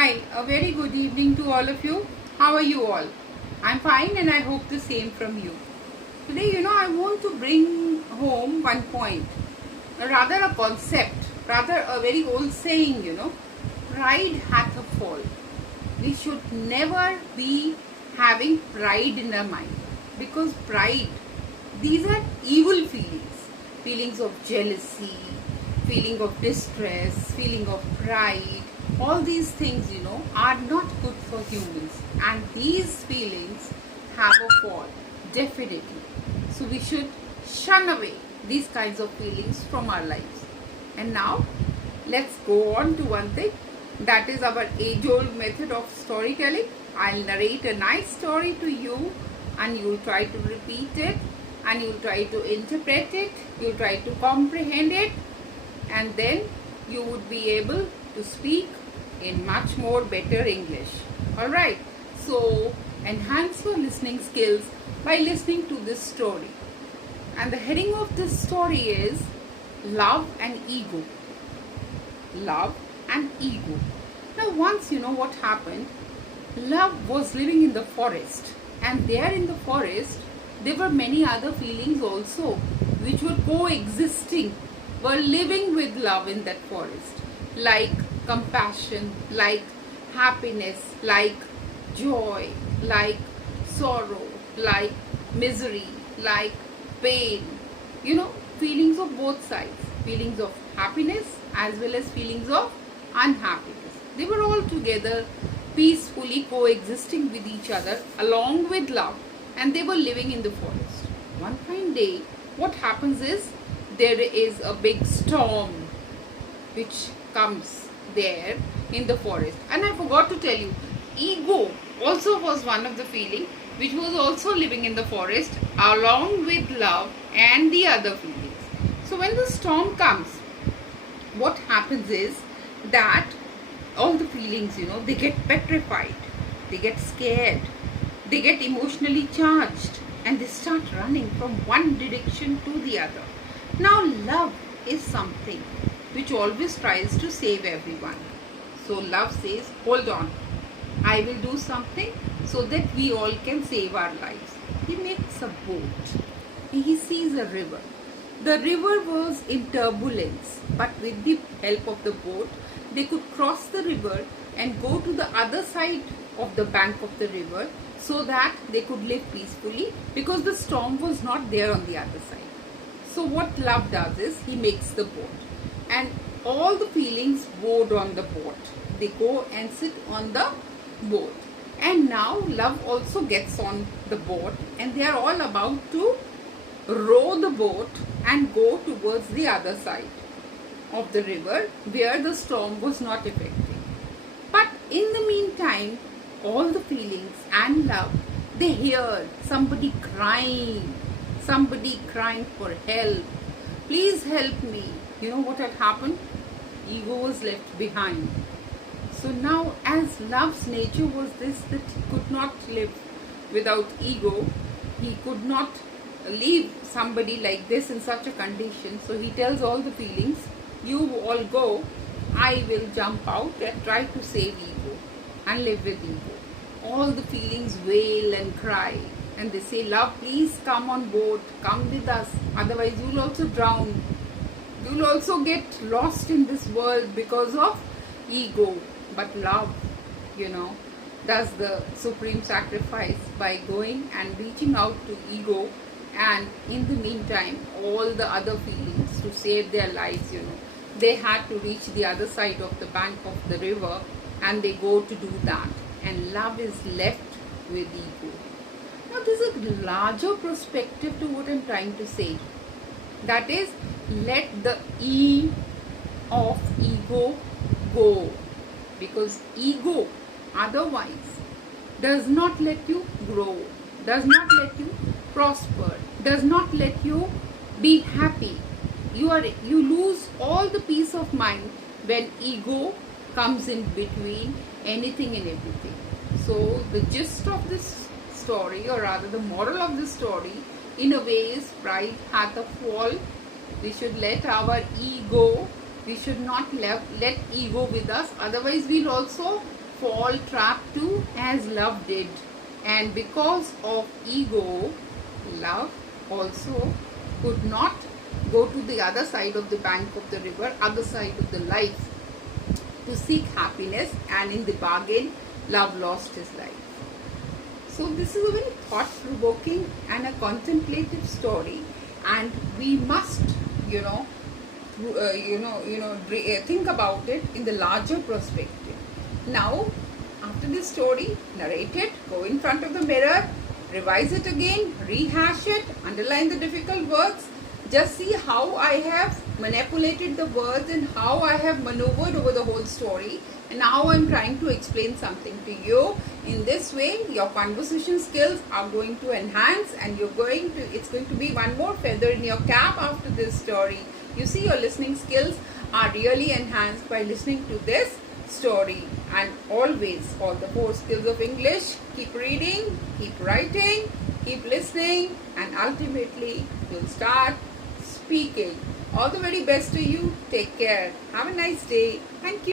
Hi, a very good evening to all of you. How are you all? I'm fine and I hope the same from you. Today, I want to bring home one point, rather a concept, rather a very old saying. Pride hath a fall. We should never be having pride in our mind, because pride, these are evil feelings of jealousy, feeling of distress, feeling of pride. All these things are not good for humans, and these feelings have a fall, definitely. So we should shun away these kinds of feelings from our lives. And now let's go on to one thing, that is our age-old method of storytelling. I'll narrate a nice story to you, and you'll try to repeat it, and you'll try to interpret it, you'll try to comprehend it, and then you would be able to speak in much more better English. Alright, so enhance your listening skills by listening to this story. And the heading of this story is Love and Ego. Love and Ego. Now once what happened, Love was living in the forest, and there in the forest there were many other feelings also which were coexisting, were living with love in that forest, like compassion, like happiness, like joy, like sorrow, like misery, like pain, feelings of both sides, feelings of happiness as well as feelings of unhappiness. They were all together peacefully coexisting with each other along with love, and they were living in the forest. One fine day, what happens is there is a big storm which comes there in the forest. And I forgot to tell you, ego also was one of the feeling which was also living in the forest along with love and the other feelings. So when the storm comes, what happens is that all the feelings, they get petrified, they get scared, they get emotionally charged, and they start running from one direction to the other. Now love is something which always tries to save everyone. So love says, hold on, I will do something so that we all can save our lives. He makes a boat. He sees a river. The river was in turbulence, but with the help of the boat, they could cross the river and go to the other side of the bank of the river, so that they could live peacefully, because the storm was not there on the other side. So what love does is, he makes the boat, and all the feelings board on the boat. They go and sit on the boat, and now love also gets on the boat, and they are all about to row the boat and go towards the other side of the river where the storm was not affecting. But in the meantime, all the feelings and love, they hear somebody crying for help. Please help me. You know what had happened? Ego was left behind. So now, as love's nature was this, that he could not live without ego, he could not leave somebody like this in such a condition. So he tells all the feelings, you all go, I will jump out and try to save ego and live with ego. All the feelings wail and cry, and they say, love, please come on board, come with us, otherwise you will also drown. You will also get lost in this world because of ego. But love, does the supreme sacrifice by going and reaching out to ego, and in the meantime, all the other feelings, to save their lives, they had to reach the other side of the bank of the river, and they go to do that, and love is left with ego. Now there's a larger perspective to what I'm trying to say. That is, let the E of ego go, because ego otherwise does not let you grow, does not let you prosper, does not let you be happy. You lose all the peace of mind when ego comes in between anything and everything. So the gist of this story, or rather the moral of this story, in a way is, pride hath a fall. We should let our ego, we should not let ego with us, otherwise we'll also fall trap too, as love did. And because of ego, love also could not go to the other side of the bank of the river, other side of the life, to seek happiness, and in the bargain, love lost his life. So this is a very thought-provoking and a contemplative story, and we must, think about it in the larger perspective. Now, after this story, narrate it, go in front of the mirror, revise it again, rehash it, underline the difficult words. Just see how I have manipulated the words and how I have maneuvered over the whole story. And now I'm trying to explain something to you. In this way, your conversation skills are going to enhance, and it's going to be one more feather in your cap after this story. You see, your listening skills are really enhanced by listening to this story. And always, all the 4 skills of English: keep reading, keep writing, keep listening, and ultimately you'll start speaking. All the very best to you. Take care. Have a nice day. Thank you.